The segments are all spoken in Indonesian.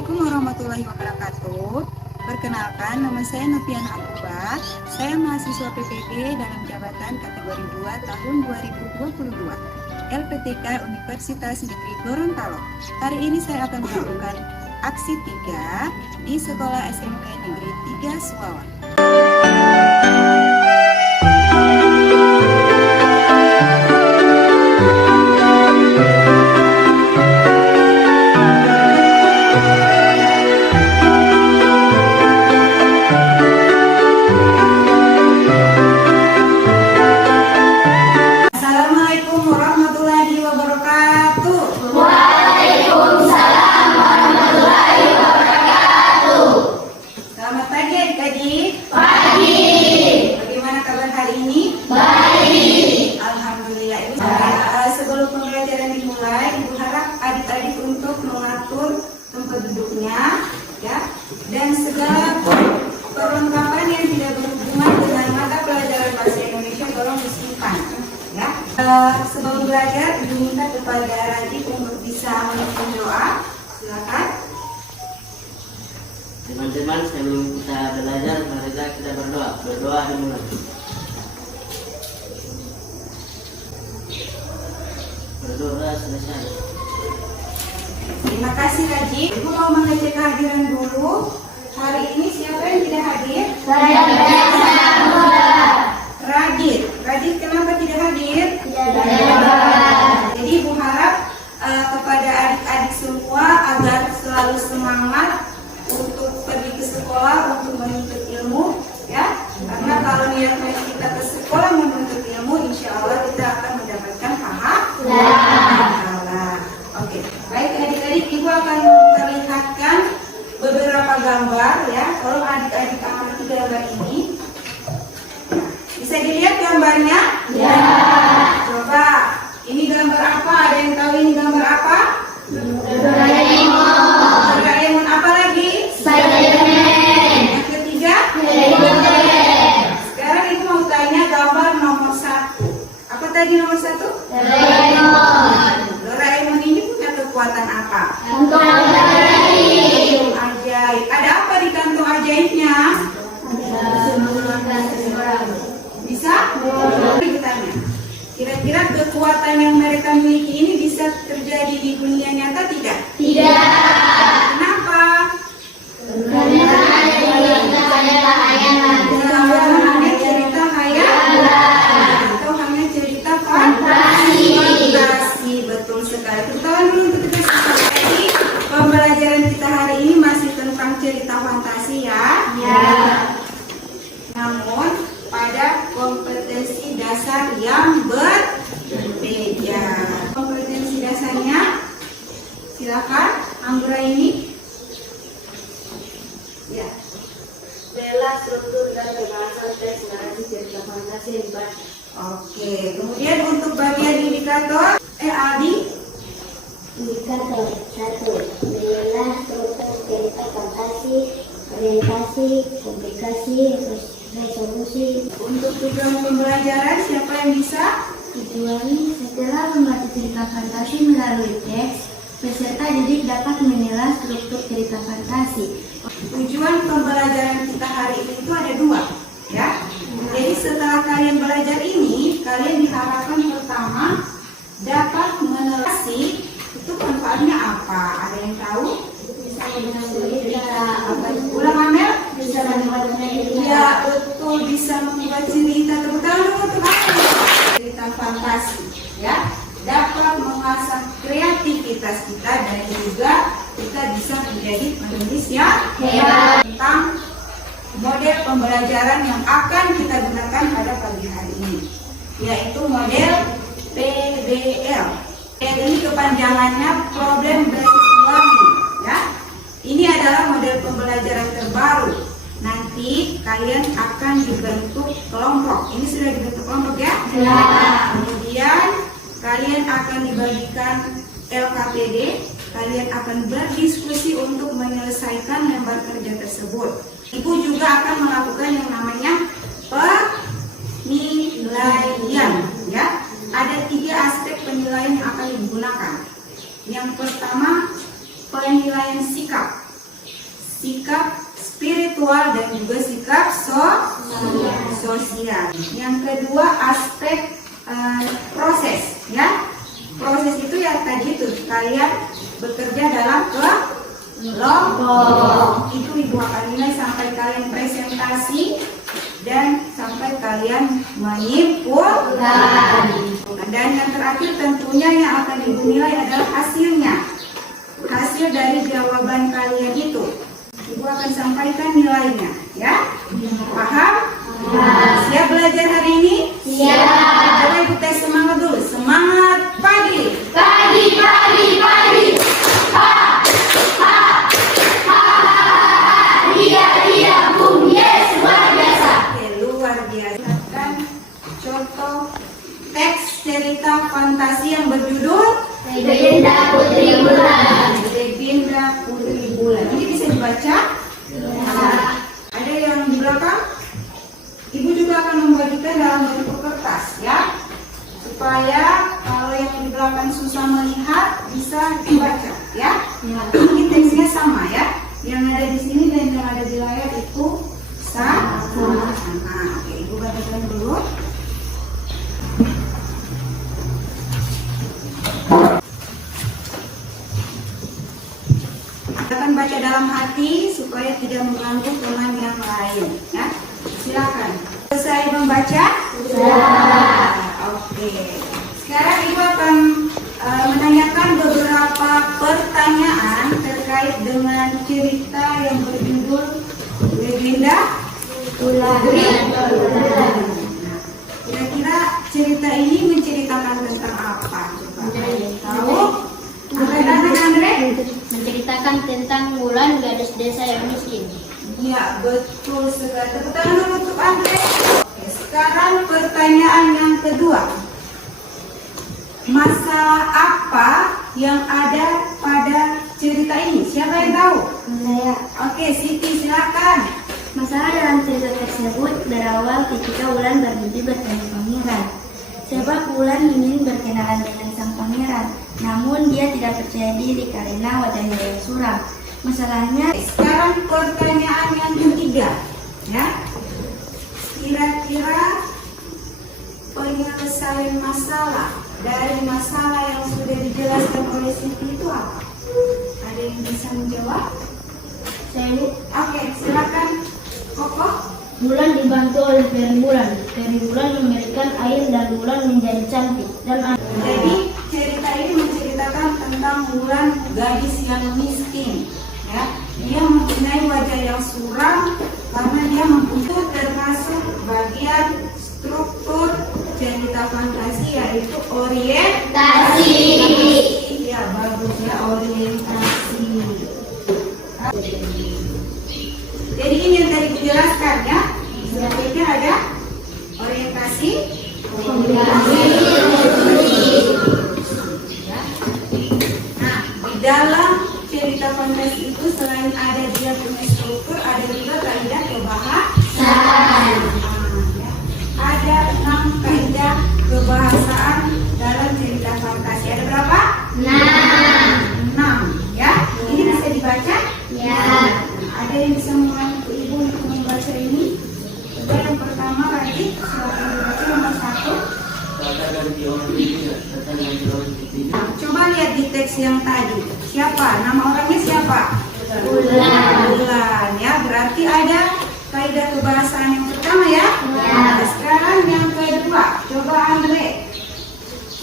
Assalamualaikum warahmatullahi wabarakatuh. Perkenalkan, nama saya Noviana Akuba. Saya mahasiswa PPG dalam jabatan kategori 2 tahun 2022 LPTK Universitas Negeri Gorontalo. Hari ini saya akan melakukan aksi 3 di Sekolah SMP Negeri 3 Suawan. Sebelum pembelajaran dimulai, Ibu harap adik-adik untuk mengatur tempat duduknya, ya, dan segala perlengkapan yang tidak berhubungan dengan mata pelajaran bahasa Indonesia tolong disimpan, ya. Sebelum belajar, Ibu minta kepada Raji untuk bisa memimpin doa. Silakan. Teman-teman, sebelum kita belajar, mari kita berdoa. Berdoa dimulai. Berdoa selesai. Terima kasih Raji. Ibu mau mengecek kehadiran dulu. Hari ini siapa yang tidak hadir? Saya. Radit kenapa tidak hadir? Jadi Ibu harap kepada adik-adik semua agar selalu semangat untuk pergi ke sekolah untuk menuntut ilmu, ya. Karena kalau niatnya kita ke sekolah menuntut ilmu, insya Allah kita akan mendapatkan pahala. Oke, baik adik-adik, Ibu akan memperlihatkan beberapa gambar, ya. Tolong adik-adik amati gambar ini. Bisa dilihat gambarnya? Ya. Coba, ini gambar apa? Ada yang tahu ini gambar apa? Doraemon. Doraemon apa lagi? Spiderman. Yang ketiga? Spiderman. Sekarang Ibu mau tanya gambar nomor 1. Apa tadi nomor 1? Doraemon. Doraemon ini punya kekuatan apa? Kantong ajaib. Ajaib. Ada apa di kantong ajaibnya? Bisa? Bertanya. Kira-kira kekuatan yang mereka miliki ini bisa terjadi di dunia nyata tidak? Tidak. Kenapa? Karena adalah hayalan. Hanya cerita hayalan atau hanya cerita fantasi. Betul sekali. Terutama dulu untuk kita sekali. Pembelajaran kita hari ini masih tentang cerita fantasi, ya. Ya. Namun pada kompetensi dasar yang berbeda. Kompetensi dasarnya, silakan Anggra ini. Ya. Bela struktur dan pembahasan teks narasi cerita fantasi yang dibaca. Oke, kemudian untuk bagian indikator, Aldi. Indikator 1. Mengenal struktur cerita fantasi, orientasi, komplikasi, resolusi. Untuk tujuan pembelajaran, siapa yang bisa? Tujuan setelah membaca cerita fantasi melalui teks, peserta didik dapat menilai struktur cerita fantasi. Tujuan pembelajaran kita hari ini itu ada 2, ya. Jadi setelah kalian belajar ini, kalian diharapkan pertama dapat meneliti itu manfaatnya apa. Ada yang tahu? Bisa membuat cerita. Ulang Amel? Bisa membuat cerita. Ya betul, bisa membuat cerita, terutama untuk apa? Cerita fantasi, ya. Dapat mengasah kreativitas kita dan juga kita bisa menjadi penulis yang Hebat. tentang model pembelajaran yang akan kita gunakan pada pagi hari ini, yaitu model PBL. Ini kepanjangannya Problem Based Learning, ya. Ini adalah model pembelajaran terbaru. Nanti kalian akan dibentuk kelompok. Ini sudah dibentuk kelompok, ya? Ya. Kemudian kalian akan dibagikan LKPD. Kalian akan berdiskusi untuk menyelesaikan lembar kerja tersebut. Ibu juga akan melakukan yang namanya penilaian, ya. Ada 3 aspek penilaian yang akan digunakan. Yang pertama, penilaian sikap. sikap spiritual dan juga sikap sosial. Yang kedua aspek proses, ya. Proses itu ya tadi tuh kalian bekerja dalam kelompok. Itu ibu akan nilai sampai kalian presentasi dan sampai kalian menyimpulkan. Dan yang terakhir tentunya yang akan ibu nilai adalah hasilnya. Hasil dari jawaban kalian itu. Ibu akan sampaikan nilainya, ya? Paham? Siap belajar hari ini? Siap. Coba ibu tes semangat dulu. Semangat pagi. Pagi, pagi, pagi. Ha, ha, ha, ha, dia, bum, yes, luar biasa. Oke, luar biasa. Dan contoh teks cerita fantasi yang berjudul Legenda Putri Bulan. Legenda Putri Bulan. Ini bisa dibaca? Ada yang di belakang? Ibu juga akan membagikan dalam bentuk kertas, ya, supaya kalau yang di belakang susah melihat bisa dibaca, ya. Ini teksnya sama, ya. Yang ada di sini dan yang ada di layar itu sama. Oke, ibu bagikan dulu. Akan baca dalam hati supaya tidak mengganggu teman yang lain, ya. Silakan. Selesai membaca? Sudah. Oke. Sekarang ibu akan menanyakan beberapa pertanyaan terkait dengan cerita yang berjudul Legenda Putri Bulan. Kira-kira cerita ini menceritakan tentang apa? Tahu? Andre? Menceritakan tentang Mulan, gadis desa yang miskin. Ya, betul sekali. Tepuk tangan dulu untuk Andre. Oke, sekarang pertanyaan yang kedua. Masalah apa yang ada pada cerita ini? Siapa yang tahu? Saya. Oke, Siti silakan. Masalah dalam cerita tersebut berawal ketika Wulan bermimpi bertemu pangeran. Sebab Wulan ingin berkenalan dengan sang pangeran, namun dia tidak percaya diri karena wajahnya yang suram. Masalahnya, Sekarang pertanyaan yang ketiga, ya. Kira-kira penyelesaian masalah dari masalah yang sudah dijelaskan oleh Siti itu apa? Ada yang bisa menjawab? saya Oke, silakan. Koko. Wulan dibantu oleh Peri Wulan. Peri Wulan memberikan air dan Wulan menjadi cantik. Jadi cerita ini menceritakan tentang Wulan, gadis yang miskin. Ya, dia mempunyai wajah yang suram karena dia mempunyai termasuk bagian struktur cerita fantasi yaitu orientasi. Ya, bagus ya, orientasi. Jadi ini yang tadi dijelaskan, ya. Selanjutnya ada orientasi, ya. Nah, di dalam cerita fantasi itu selain ada dia punya struktur, ada juga kaidah kebahasaan. Ya. Ada 6 kaidah kebahasaan dalam cerita fantasi. Ada berapa? 6, ya. Ini bisa dibaca? Ya. Ada yang bisa membantu ibu untuk membaca ini? Coba yang pertama lagi, silakan dibaca nomor 1. Kata ganti orang ini, kata ganti orang ini. Nah, coba lihat di teks yang tadi. Siapa? Nama orangnya siapa? Wulan, ya. Berarti ada kaidah kebahasaan yang pertama, ya. Nah, sekarang yang kedua. Coba Andre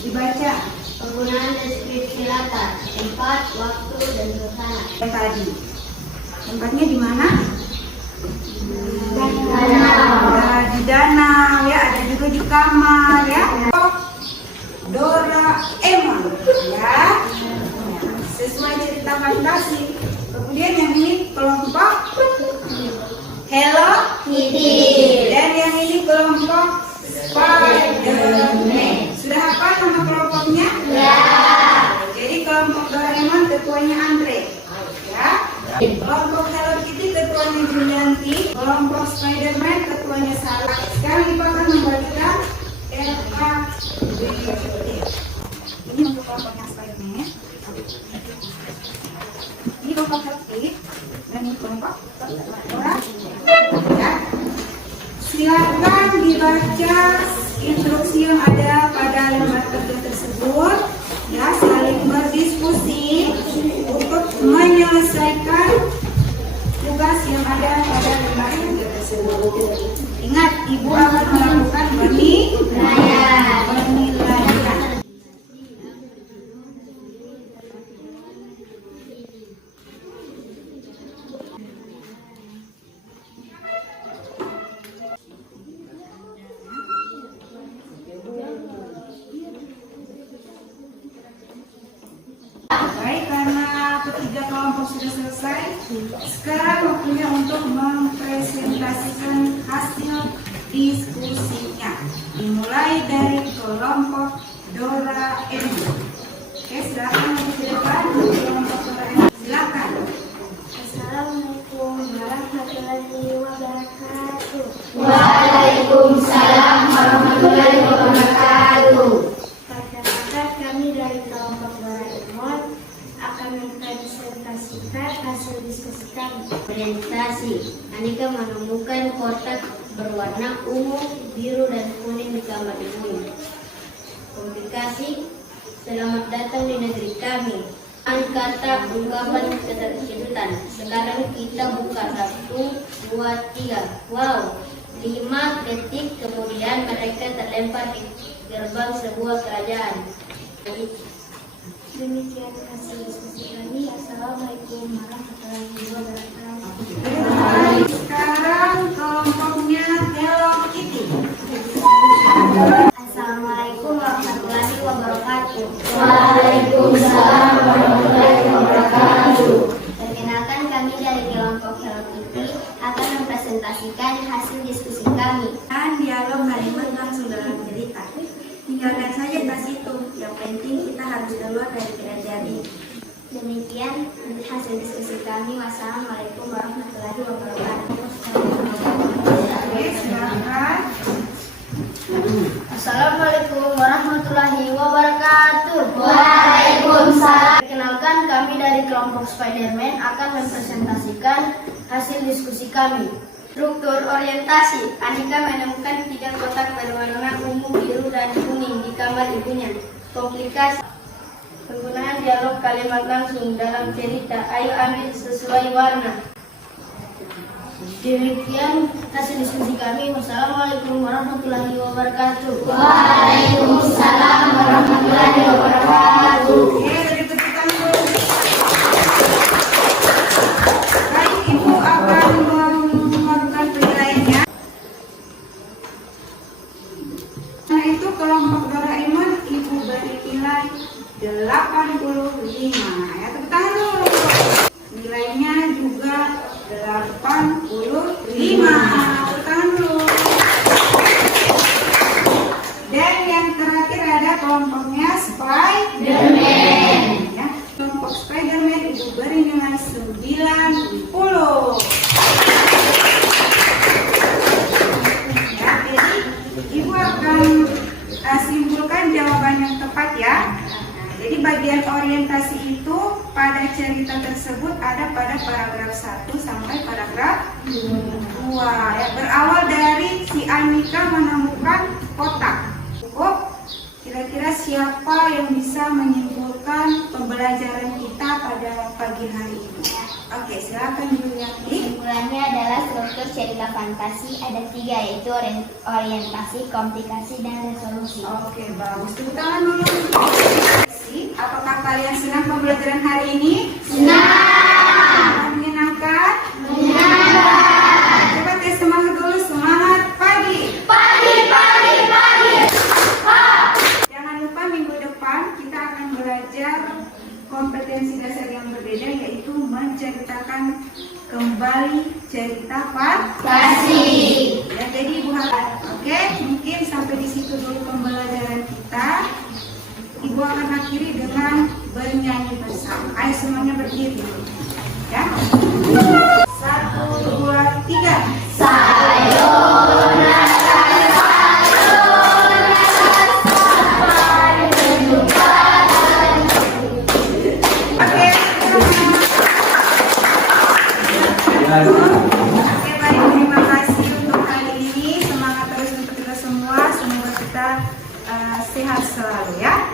dibaca Penggunaan deskripsi latar, tempat, waktu, dan suasana. yang tadi. Tempatnya di mana? Danau. Di danau, ya. Ada juga di kamar, ya. Doraemon, ya. Sesuai cerita fantasi. Kemudian yang ini kelompok Hello Kitty. dan yang ini kelompok Spider-Man. Sudah hafal nama kelompoknya? Ya. Jadi kelompok Doraemon ketuanya Andre, ya. Kelompok Hello Kitty ketuanya Julianti, kelompok Spider-Man ketuanya Sarah. Sekarang Ibu akan membagikan LKBD. Ini untuk kelompoknya Spider-Man. Ini kelompok Hello Kitty. kelompok. Ya. Silakan dibaca instruksi yang ada pada lembar kerja tersebut. Ya, saling berdiskusi untuk menyelesaikan tugas yang ada pada lembar kerja tersebut. Ingat, ibu akan melakukan penilaian. Baik, karena ketiga kelompok sudah selesai, sekarang waktunya untuk mempresentasikan hasil diskusinya. Dimulai dari kelompok Doraemon. Oke, silakan untuk ke depan kelompok Doraemon. Silakan. Assalamualaikum warahmatullahi wabarakatuh. Waalaikumsalam warahmatullahi wabarakatuh. Perkenalkan, kami dari kelompok Doraemon akan mempresentasikan hasil diskusi kami. Orientasi. Anika menemukan kotak berwarna ungu, biru, dan kuning di kamar ibunya. Komplikasi. Selamat datang di negeri kami. Kata ungkapan keterkejutan. Sekarang kita buka 1, 2, 3. Wow, 5 detik kemudian mereka terlempar di gerbang sebuah kerajaan. Demikian hasil diskusi kami. Assalamualaikum warahmatullahi wabarakatuh. Sekarang kelompoknya Hello Kitty. Assalamualaikum warahmatullahi wabarakatuh. Waalaikumsalam warahmatullahi wabarakatuh. Perkenalkan, kami dari kelompok Hello Kitty akan mempresentasikan hasil diskusi kami. Dan dialog kalimat langsung dalam cerita. Tinggalkan saja tas itu. Yang penting kita harus keluar dari kerajaan ini. Demikian hasil diskusi kami. Wassalamualaikum warahmatullahi wabarakatuh. Oke, silakan. Assalamualaikum warahmatullahi wabarakatuh. Waalaikumsalam. Perkenalkan, kami dari kelompok Spiderman akan mempresentasikan hasil diskusi kami. Struktur orientasi. Anika menemukan 3 kotak berwarna ungu, biru, dan kuning di kamar ibunya. Komplikasi. Penggunaan dialog kalimat langsung dalam cerita. Ayo ambil sesuai warna. Demikian hasil diskusi kami. Wassalamualaikum warahmatullahi wabarakatuh. Waalaikumsalam warahmatullahi wabarakatuh. Oke, dari petikan dulu. Baik, ibu akan melakukan penilaiannya. Nah, itu kelompok Doraemon ibu beri nilai 85. Ya, tepuk tangan dulu. Nilainya juga 85. Tepuk tangan dulu. Dan yang terakhir ada kelompoknya Spiderman. Ya, kelompok Spiderman ibu beri nilai 90. Ya, jadi ibu akan simpulkan jawaban yang tepat ya. Jadi bagian orientasi itu pada cerita tersebut ada pada paragraf 1 sampai paragraf 2. Ya, berawal dari si Anika menemukan kotak. Cukup. Kira-kira siapa yang bisa menyimpulkan pembelajaran kita pada pagi hari ini? Oke, silakan Juliati. Kesimpulannya adalah struktur cerita fantasi ada 3, yaitu orientasi, komplikasi, dan resolusi. Oke, bagus. Tepuk tangan dulu. Apakah kalian senang pembelajaran hari ini? Senang. Menyenangkan? Menyenangkan. Coba tes semangat dulu. Semangat pagi. Pagi. Jangan lupa minggu depan kita akan belajar kompetensi dasar yang berbeda, yaitu menceritakan kembali cerita fantasi. Ya, jadi Ibu harap. Oke, mungkin sampai di situ dulu pembelajaran kita. Ibu akan akhiri dengan bernyanyi bersama. Ayo semuanya berdiri. Ya. 1, 2, 3. Oke. Oke, baik, terima kasih untuk hari ini. Semangat terus untuk kita semua. Semoga kita sehat selalu ya.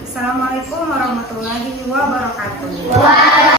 Assalamualaikum warahmatullahi wabarakatuh.